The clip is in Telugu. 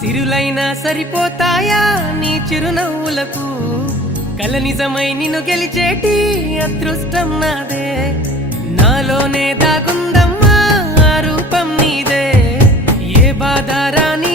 సిరులైనా సరిపోతాయా నీ చిరునవ్వులకు కల నిజమై నిన్ను గెలిచేటి అదృష్టం నాదే నాలోనే దాగుందమ్మా ఆ రూపం నీదే ఏ బాధ రాని